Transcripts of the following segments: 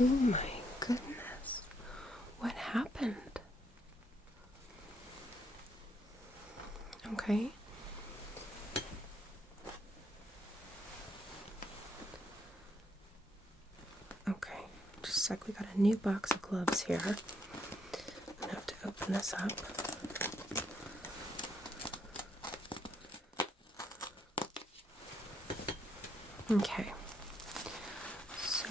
Oh my goodness. What happened? Okay. Okay. Just a sec. We got a new box of gloves here. I'm gonna have to open this up. Okay. So,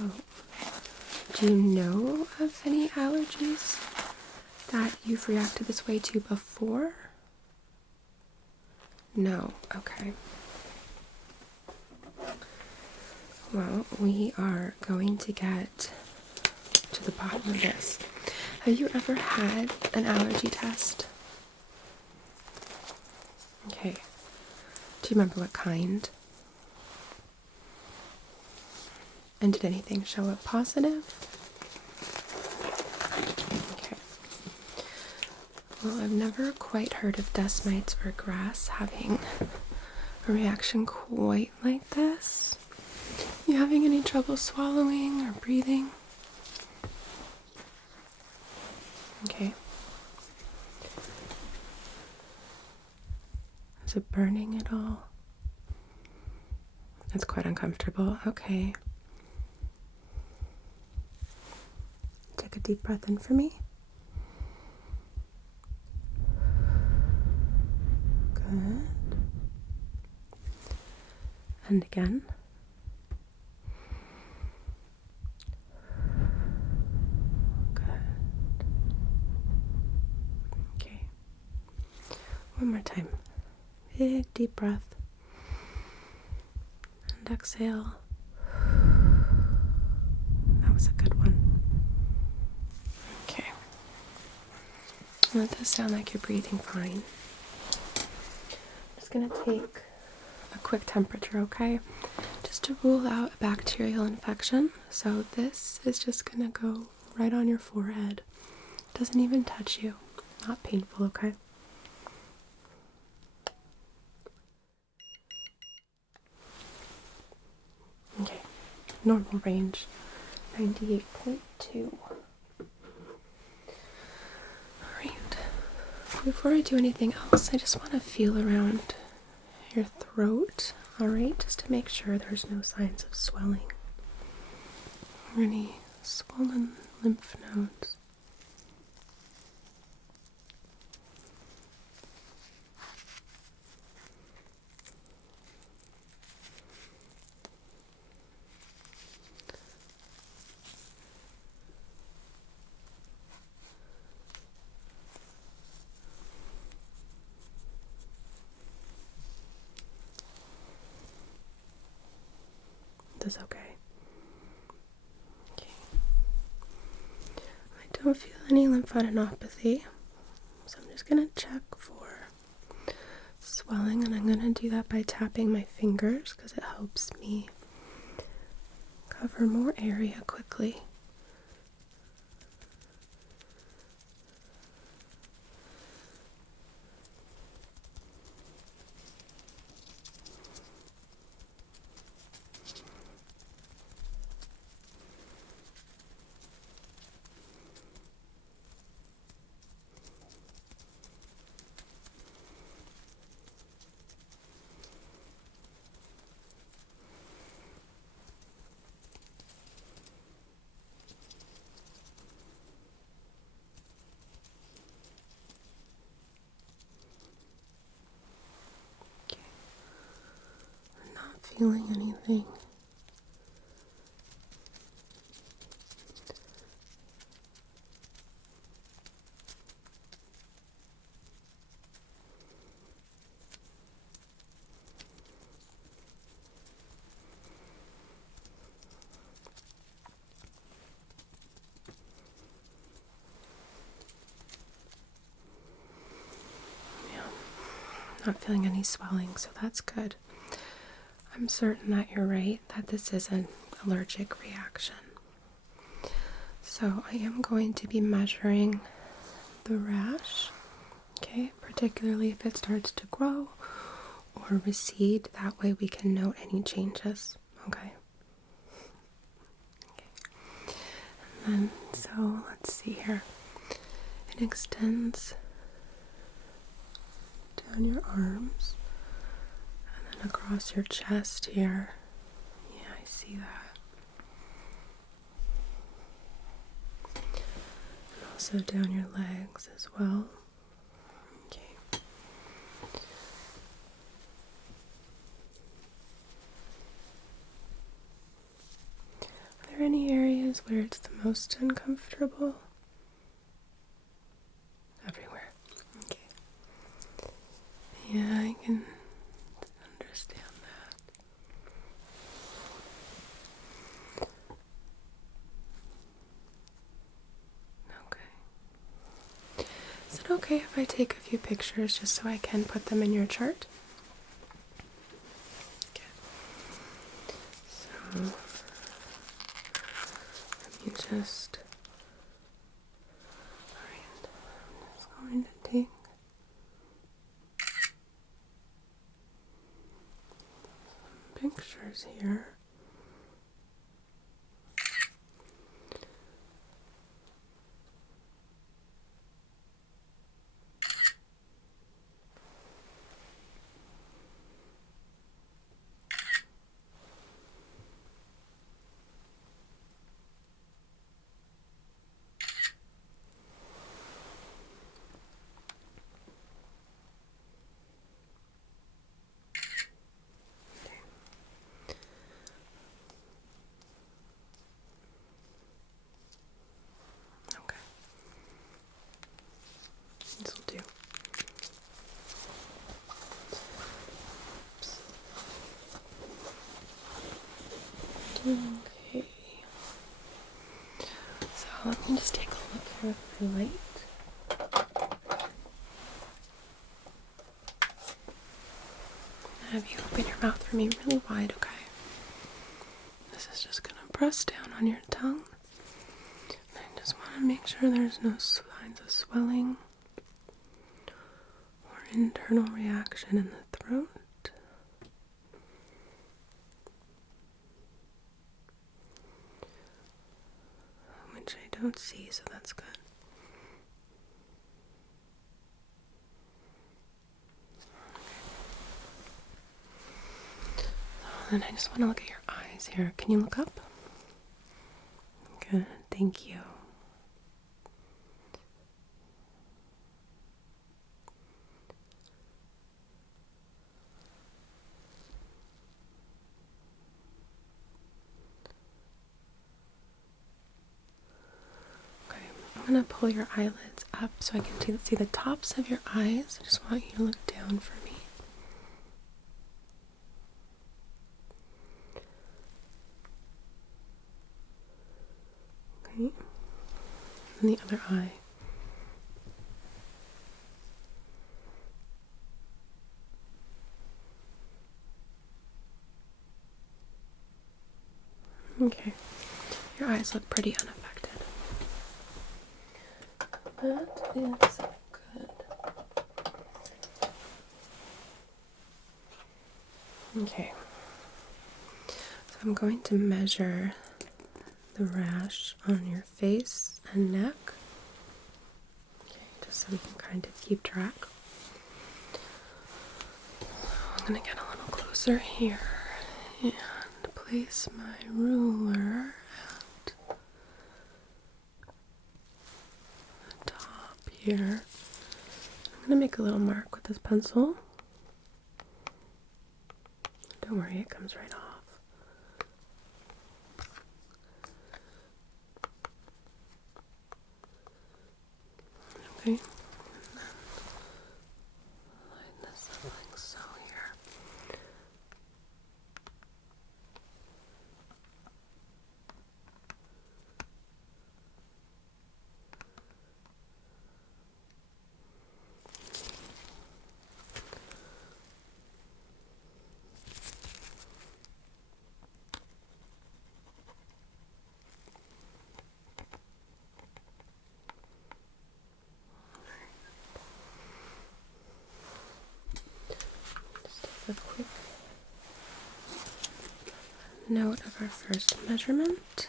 do you know of any allergies that you've reacted this way to before? No. Okay. Well, we are going to get to the bottom of this. Have you ever had an allergy test? Okay. Do you remember what kind? And did anything show up positive? Okay. Well, I've never quite heard of dust mites or grass having a reaction quite like this. You having any trouble swallowing or breathing? Okay. Is it burning at all? It's quite uncomfortable. Okay. Take a deep breath in for me. Good. And again. Good. Okay. One more time. Big deep breath. And exhale. That was a good one. Okay. Well, it does sound like you're breathing fine. I'm just going to take a quick temperature, okay? Just to rule out a bacterial infection. So this is just going to go right on your forehead. Doesn't even touch you. Not painful, okay? Okay. Normal range. 98.2. Alright. Before I do anything else, I just want to feel around your throat. Alright, just to make sure there's no signs of swelling or any swollen lymph nodes. This okay? Okay. I don't feel any lymphadenopathy, so I'm just gonna check for swelling, and I'm gonna do that by tapping my fingers because it helps me cover more area quickly. Feeling anything. Yeah, not feeling any swelling, so that's good. I'm certain that you're right, that this is an allergic reaction. So I am going to be measuring the rash, okay, particularly if it starts to grow or recede. That way we can note any changes, okay? And so let's see here. It extends down your arms and then across your chest here. Yeah, I see that. And also down your legs as well. Okay. Are there any areas where it's the most uncomfortable? Everywhere. Okay. Yeah, I can understand that. Okay. Is it okay if I take a few pictures just so I can put them in your chart? Okay. So, let me just... Alright, I'm just going to take some pictures here. Okay. This will do. Okay. So let me just take a look here with my light. Have you open your mouth for me really wide, okay? This is just gonna press down on your tongue. And I just want to make sure there's no signs of swelling or internal reaction in the throat. Which I don't see, so that's good. And I just want to look at your eyes here. Can you look up? Good, thank you. Okay, I'm going to pull your eyelids up so I can see the tops of your eyes. I just want you to look down for me. Okay, and the other eye. Okay, your eyes look pretty unaffected. That is good. Okay, so I'm going to measure the rash on your face and neck. Okay, just so we can kind of keep track. I'm going to get a little closer here and place my ruler at the top here. I'm going to make a little mark with this pencil. Don't worry, it comes right off. Okay, and then line this up like so here. A quick note of our first measurement.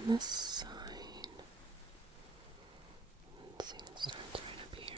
on this side. Let's see, it starts right up here.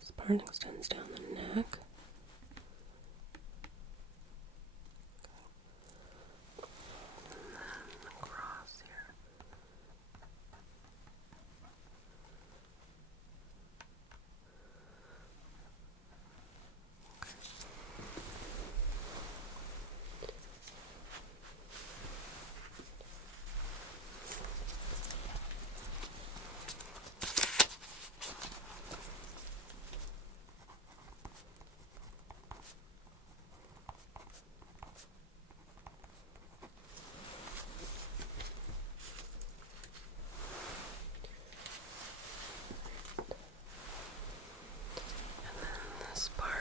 This part extends down the neck. And then across here. This part.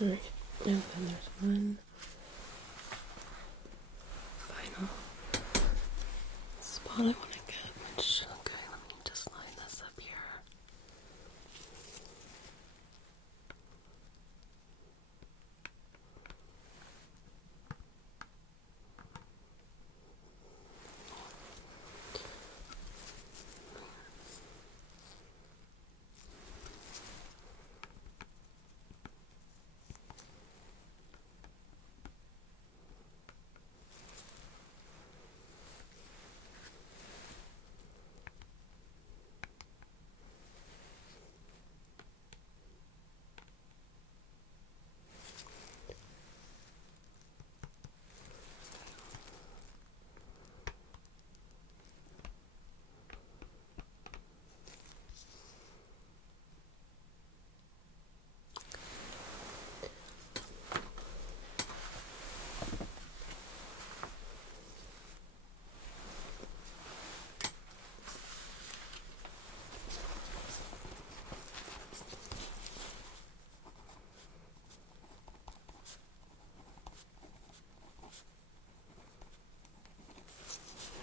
Alright, and then there's one final spot I want to get, which, okay, let me just line this up here.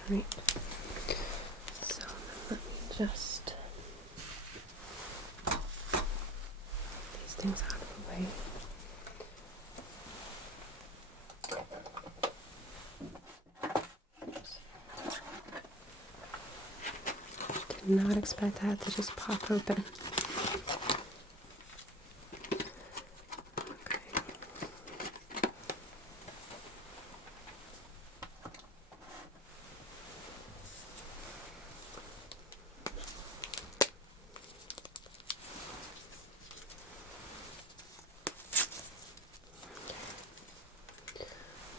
Right. So let me just get these things out of the way. Did not expect that to just pop open.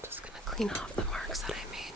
Just gonna clean off the marks that I made.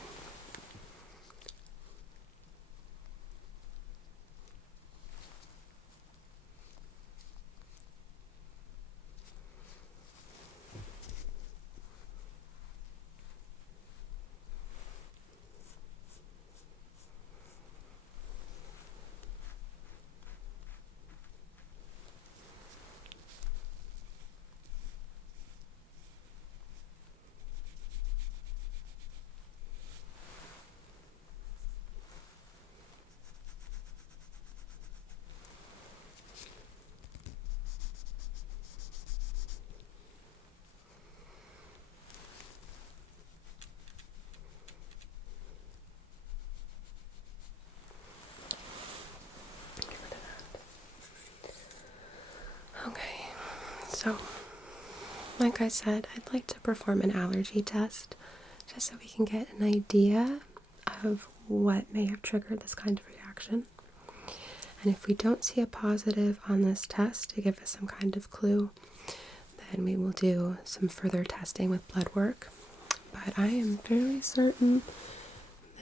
So, like I said, I'd like to perform an allergy test just so we can get an idea of what may have triggered this kind of reaction. And if we don't see a positive on this test to give us some kind of clue, then we will do some further testing with blood work. But I am fairly certain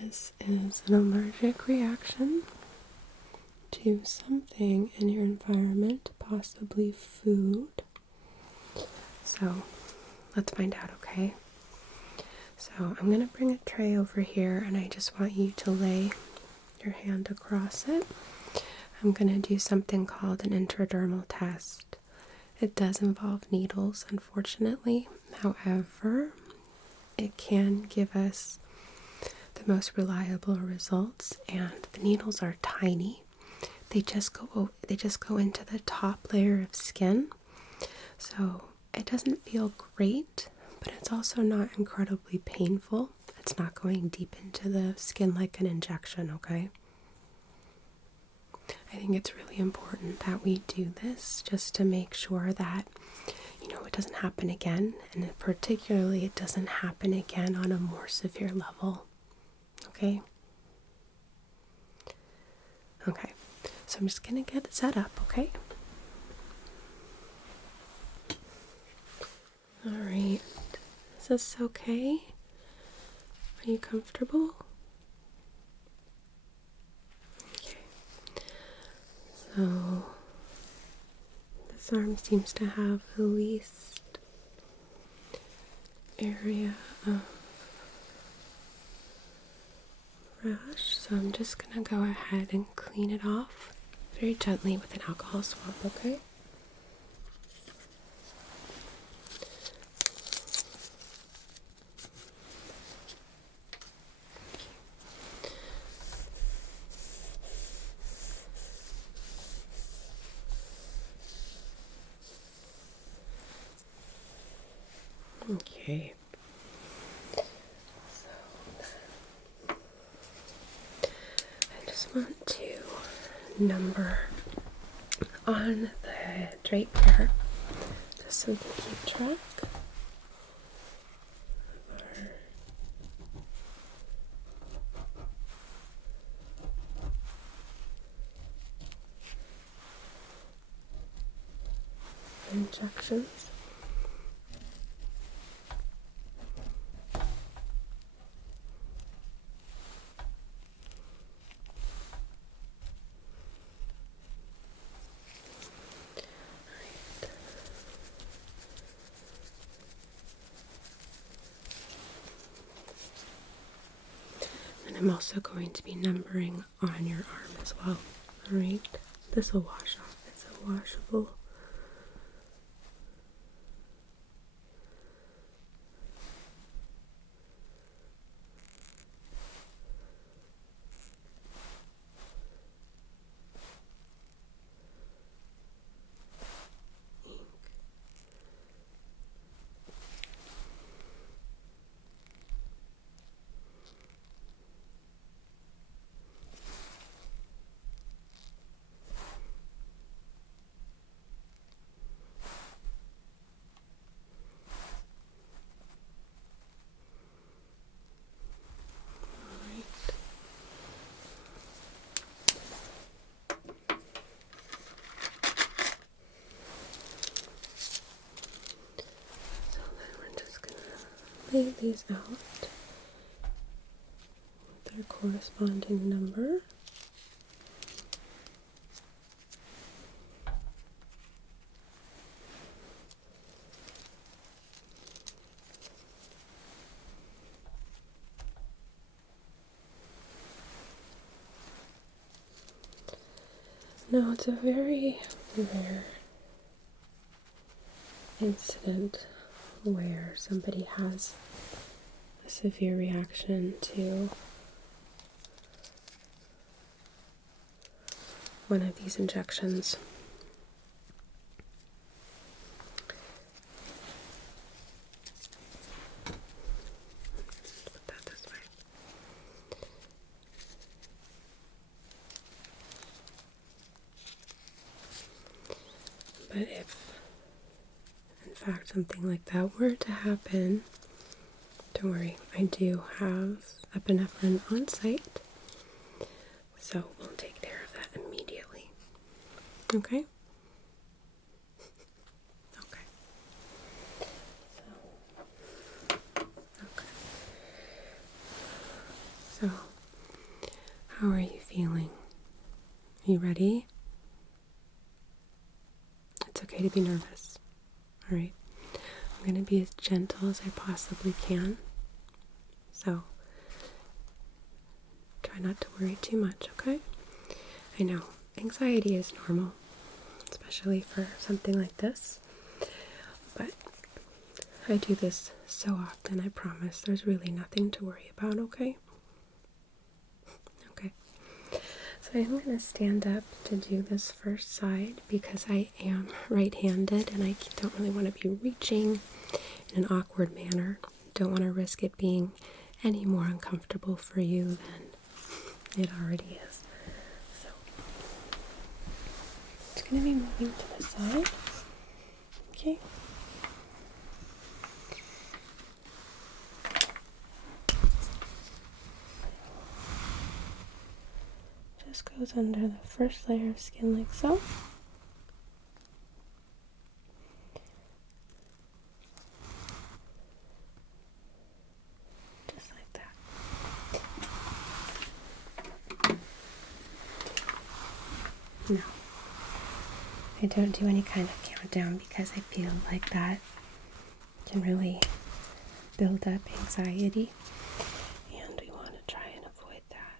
this is an allergic reaction to something in your environment, possibly food. So let's find out, okay? So I'm going to bring a tray over here, and I just want you to lay your hand across it. I'm going to do something called an intradermal test. It does involve needles, unfortunately. However, it can give us the most reliable results, and the needles are tiny. They just go into the top layer of skin. So it doesn't feel great, but it's also not incredibly painful. It's not going deep into the skin like an injection, okay? I think it's really important that we do this just to make sure that, it doesn't happen again, and particularly it doesn't happen again on a more severe level, okay? Okay, so I'm just going to get it set up, okay? Alright, is this okay? Are you comfortable? Okay, so this arm seems to have the least area of rash, so I'm just going to go ahead and clean it off very gently with an alcohol swab, okay? Okay. So I just want to number on the drape here, just so we can keep track of our injections. And I'm also going to be numbering on your arm as well. Alright, this will wash off. It's a washable. Lay these out with their corresponding number. Now, it's a very rare incident where somebody has a severe reaction to one of these injections. Put that this way. But if fact something like that were to happen, don't worry, I do have epinephrine on site, so we'll take care of that immediately. Okay? Okay. So, how are you feeling? Are you ready? It's okay to be nervous. Alright? I'm going to be as gentle as I possibly can. So, try not to worry too much, okay? I know, anxiety is normal, especially for something like this. But I do this so often, I promise. There's really nothing to worry about, okay? Okay. So I'm going to stand up to do this first side because I am right-handed and I don't really want to be reaching in an awkward manner. Don't want to risk it being any more uncomfortable for you than it already is. So, it's going to be moving to the side. Okay. Just goes under the first layer of skin like so. Just like that. No, I don't do any kind of countdown because I feel like that can really build up anxiety, and we want to try and avoid that.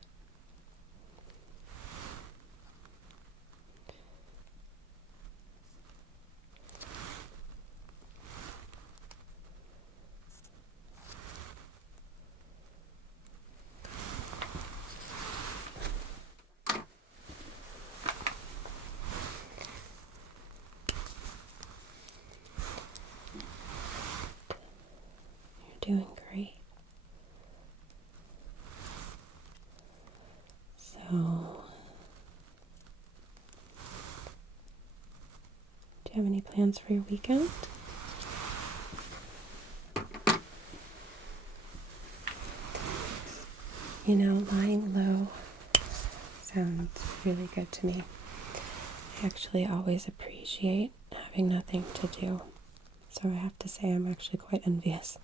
You're doing great. So, do you have any plans for your weekend? You know, lying low sounds really good to me. I actually always appreciate having nothing to do. So I have to say I'm actually quite envious.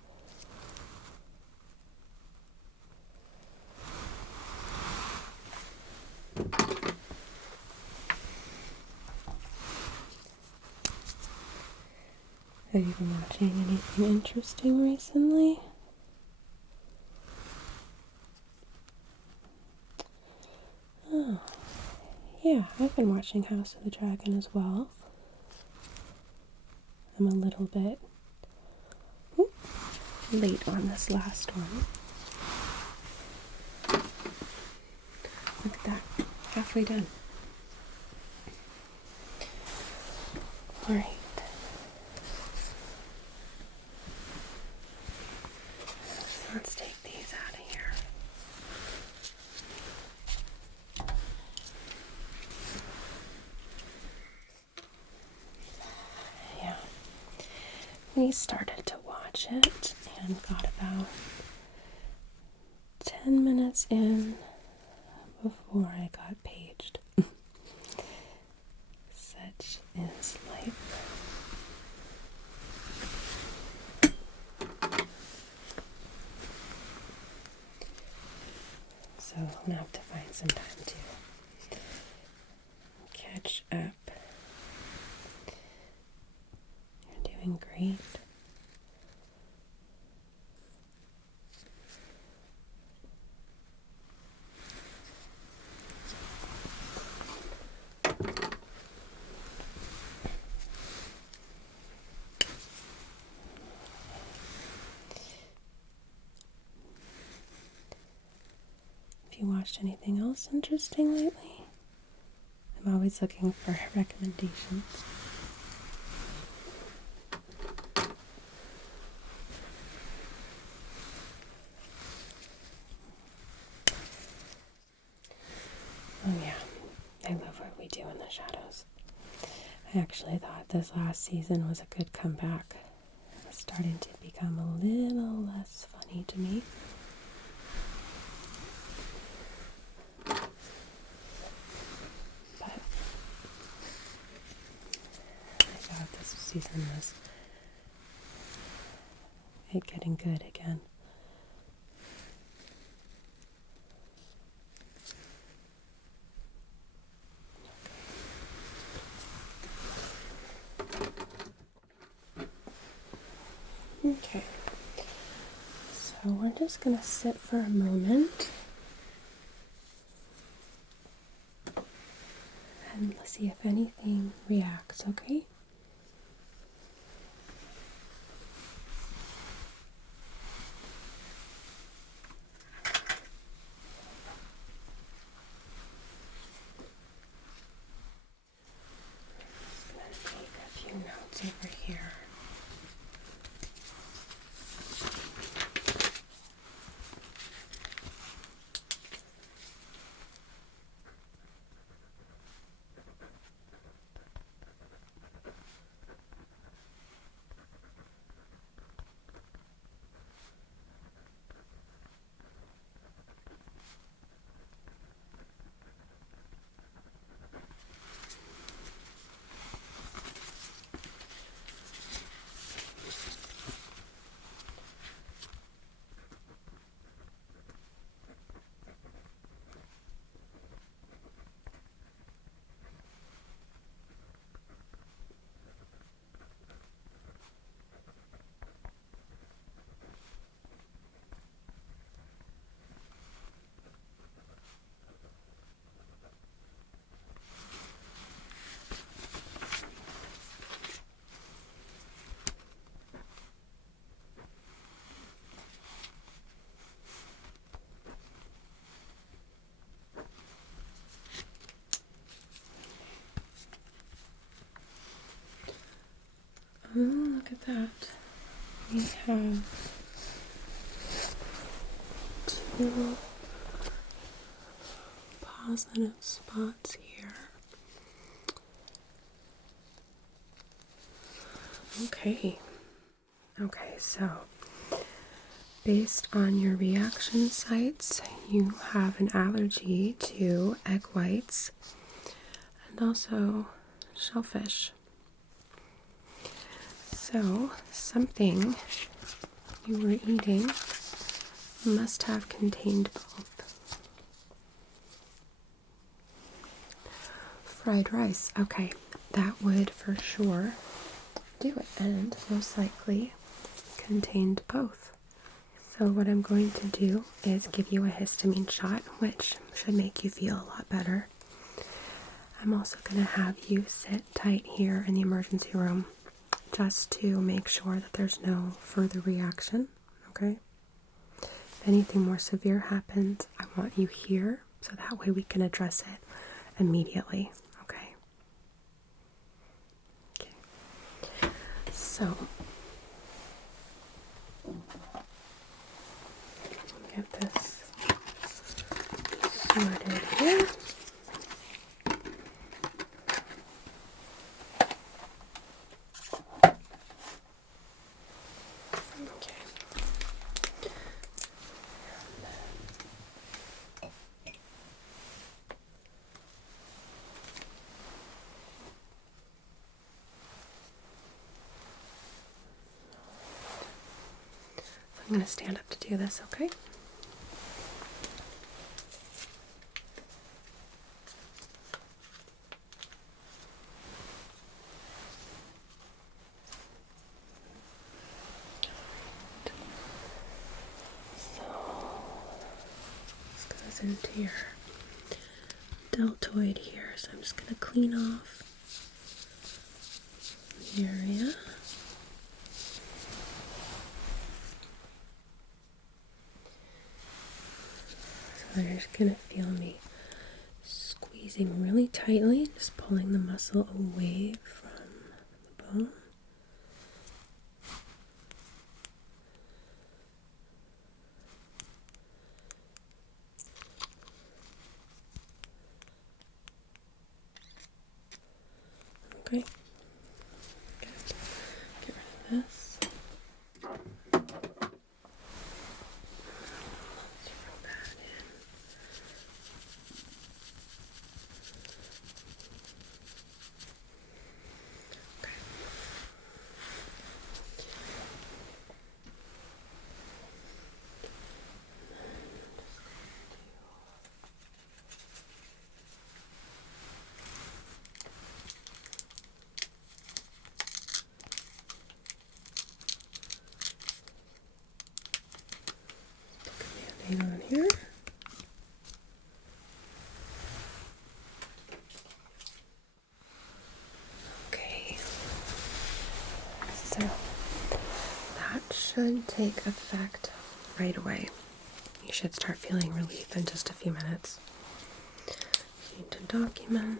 Have you been watching anything interesting recently? Oh, yeah, I've been watching House of the Dragon as well. I'm a little bit late on this last one. Look at that, halfway done. Alright. Let's take these out of here. Yeah. We started to watch it and got about 10 minutes in before I got paged. Such is life. So I'm gonna have to find some time to catch up. You're doing great. Have you watched anything else interesting lately? I'm always looking for recommendations. Oh yeah, I love what we do in the shadows. I actually thought this last season was a good comeback starting to become a little less funny to me. But I thought this season was it getting good again. Okay, so we're just going to sit for a moment and let's see if anything reacts, okay? Just going to take a few notes over here. Oh, look at that. We have 2 positive spots here. Okay, so based on your reaction sites, you have an allergy to egg whites and also shellfish. So, something you were eating must have contained both. Fried rice. Okay, that would for sure do it, and most likely contained both. So what I'm going to do is give you a histamine shot, which should make you feel a lot better. I'm also going to have you sit tight here in the emergency room just to make sure that there's no further reaction, okay? If anything more severe happens, I want you here so that way we can address it immediately, okay? Okay. So, get this sorted here. I'm going to stand up to do this, okay? So, this goes into your deltoid here, so I'm just going to clean off the area. So you're just going to feel me squeezing really tightly, just pulling the muscle away from the bone. Okay. Good. Get rid of this. hang on here. Okay, so that should take effect right away. You should start feeling relief in just a few minutes. You need to document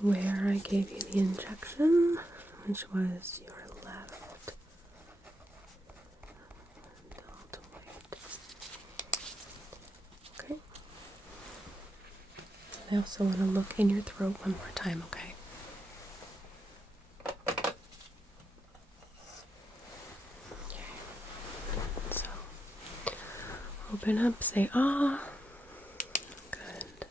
where I gave you the injection, which was your left deltoid. Okay. I also want to look in your throat one more time, okay? So, open up, say ah. Good.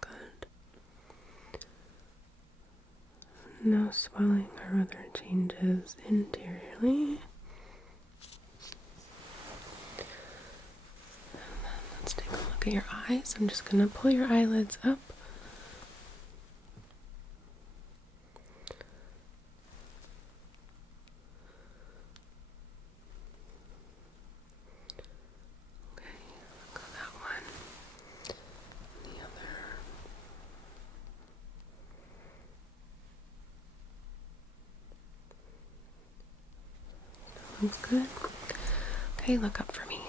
Good. No swelling or other changes interiorly. Let's take a look at your eyes. I'm just going to pull your eyelids up. Okay, look at that one. The other. Looks good. Okay, look up for me.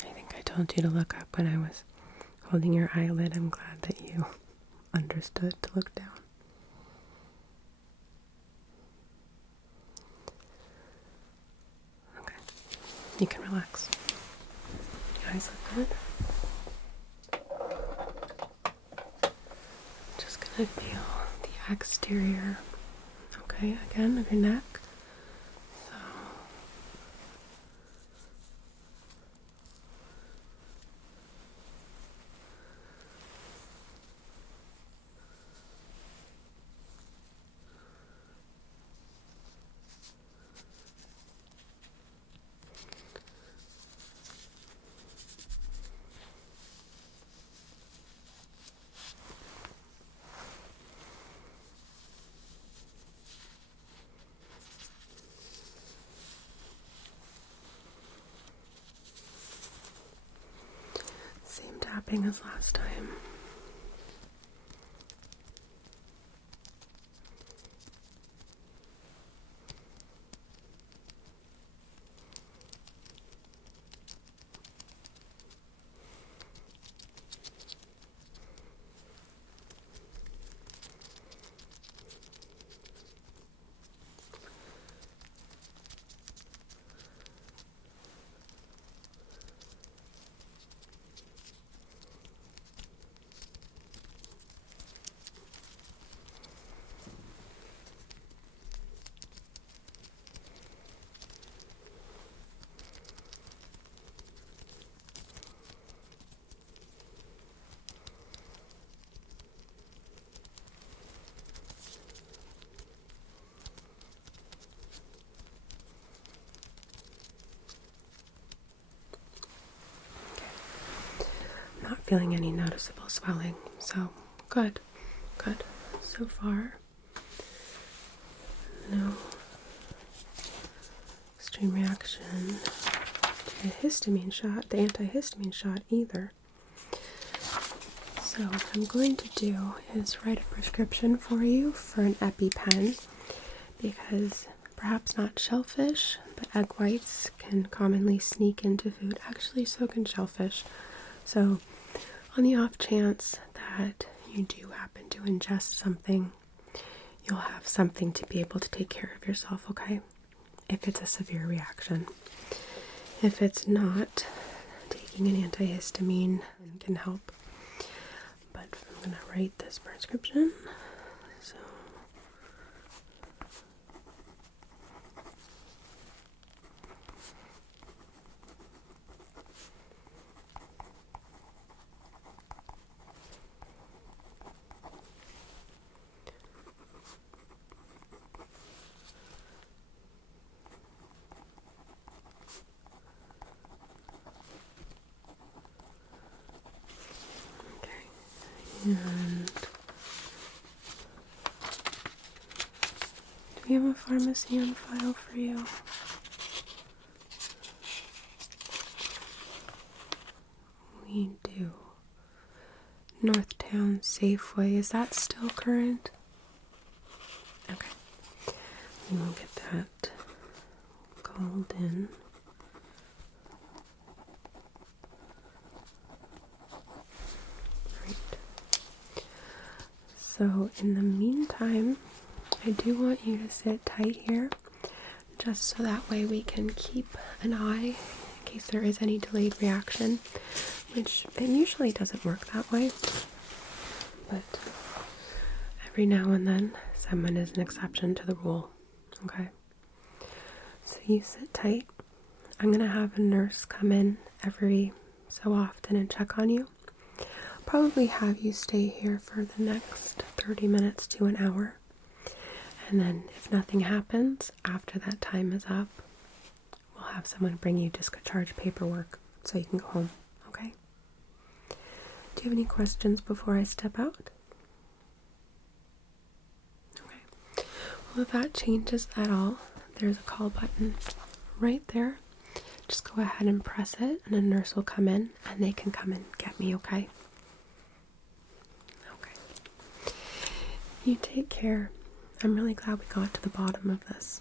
I think I told you to look up when I was holding your eyelid. I'm glad that you understood to look down. Okay, you can relax. Your eyes look good. Just gonna feel the exterior, okay, again, of your neck. So, same tapping as last time. Not feeling any noticeable swelling, so good, good. So far, no extreme reaction to the histamine shot, the anti-histamine shot either. So what I'm going to do is write a prescription for you for an EpiPen, because perhaps not shellfish, but egg whites can commonly sneak into food. Actually, so can shellfish. So on the off chance that you do happen to ingest something, you'll have something to be able to take care of yourself, okay? If it's a severe reaction. If it's not, taking an antihistamine can help. But I'm going to write this prescription. So pharmacy on file for you? We do. Northtown Safeway, is that still current? Okay. We will get that called in. Right. So in the meantime, I do want you to sit tight here, just so that way we can keep an eye in case there is any delayed reaction, which it usually doesn't work that way, but every now and then someone is an exception to the rule. Okay, so you sit tight. I'm gonna have a nurse come in every so often and check on you. Probably have you stay here for the next 30 minutes to an hour. And then if nothing happens after that time is up, we'll have someone bring you discharge paperwork so you can go home, okay? Do you have any questions before I step out? Okay. Well, if that changes at all, there's a call button right there. Just go ahead and press it, and a nurse will come in, and they can come and get me, okay? Okay. You take care. I'm really glad we got to the bottom of this.